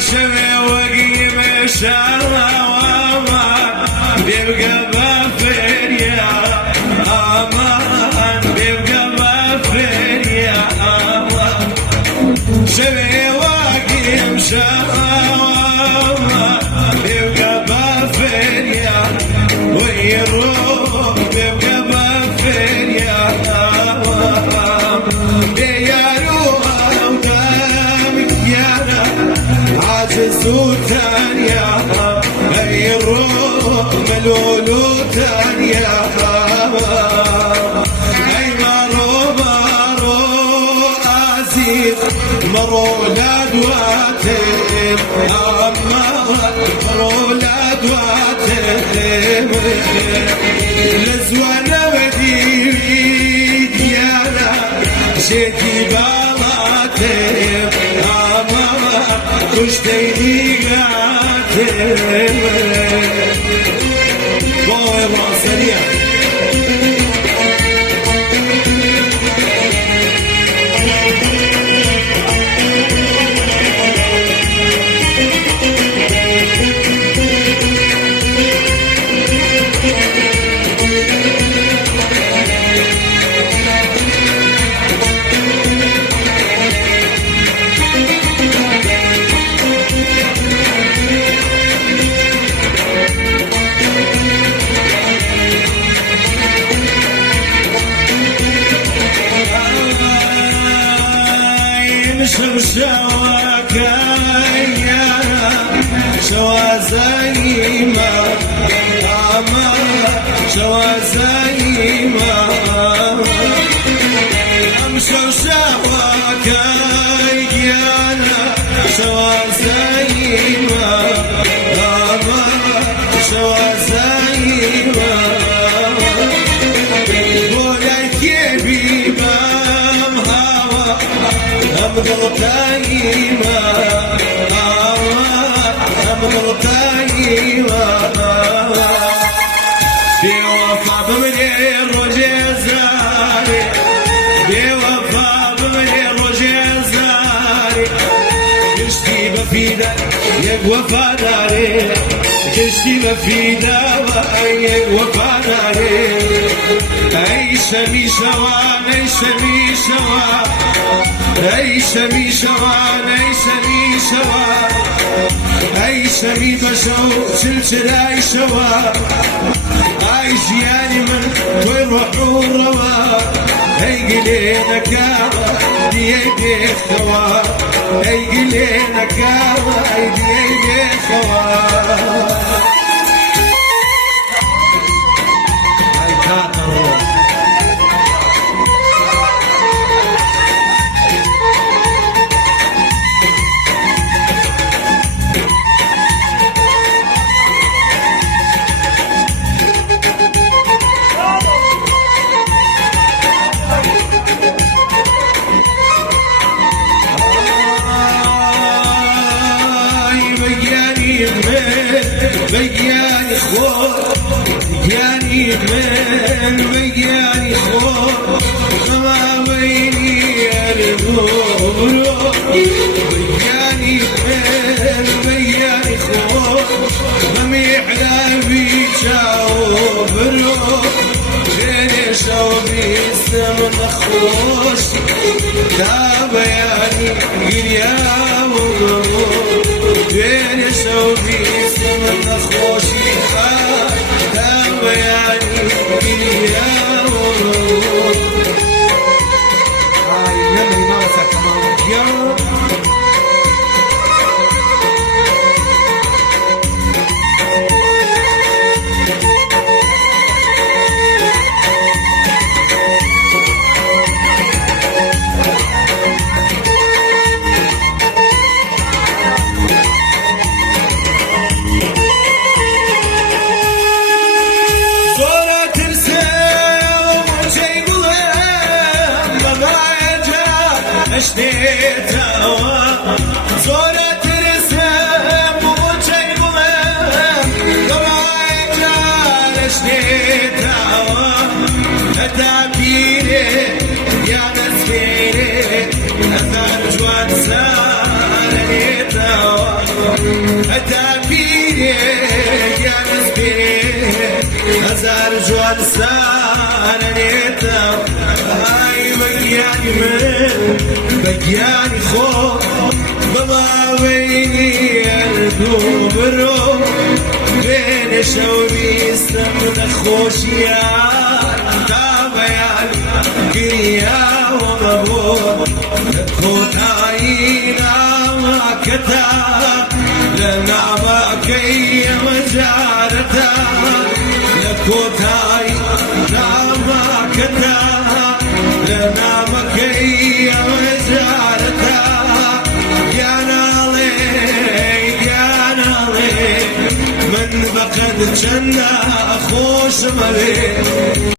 شوي وقيم شاوان بيبقى بافر يا امان بيبقى بافر يا امان شوي وقيم شاوان بيبقى بافر يا ويروح بيبقى بافر يا امان بياروها ودامك يا عاجز وتانيا هي الروح ملول وتانيا هي مرو عزيز مرو لادواتهم مرو لادواتهم لزوانا وديد يانا شيتي بالاتهم كشتيني قاتل بوي الله سريع شواك يا شوا زي ما شوا زي ما امشوا شواك يا شوا زي ما شوا زي ما بولاك بيبام هوا أبغى تايما أبغى تايما بوفا بمني الرجزاري بوفا بمني الرجزاري كشتي بفيدا يقوفا داري كشتي بفيدا يقوفا داري عيشة مي شوان عيشة مي شوان عيشة مي شوان عيشة مي شوان عيشة مي بشو سلسل عيشة عايش يعني من ويروح وروا هي قلينا كاوى ديدي خوا هي قلينا كاوى ديدي خوا هاي كاتر بياني خور بياني من بياني خور ما بيني النور بياني من بياني خور ما يحلى بيشاو برو غير شو بيسم خوش دا بياني يا غير شو بيسم خوشي دا بياني يا هاي نمي نوسع كمان يا اشتيتوا صورة ترسم وجهي مهم قبعك جال اشتيتوا التعبيري يا نسيري أثار جوان سالتوا هتعبيني يا نسبي هزار جوان سانانيتا هاي بقياني بقياني خوف بابا ويني يردو برو بين شوبي سمنا خوشيان تابيان قريا ومبور خوتاينا ما كتا لنا ما كي مجارتا لكوتاينا ما كتا لنا ما كي مجارتا يا نالي من بقد جنة خوش مري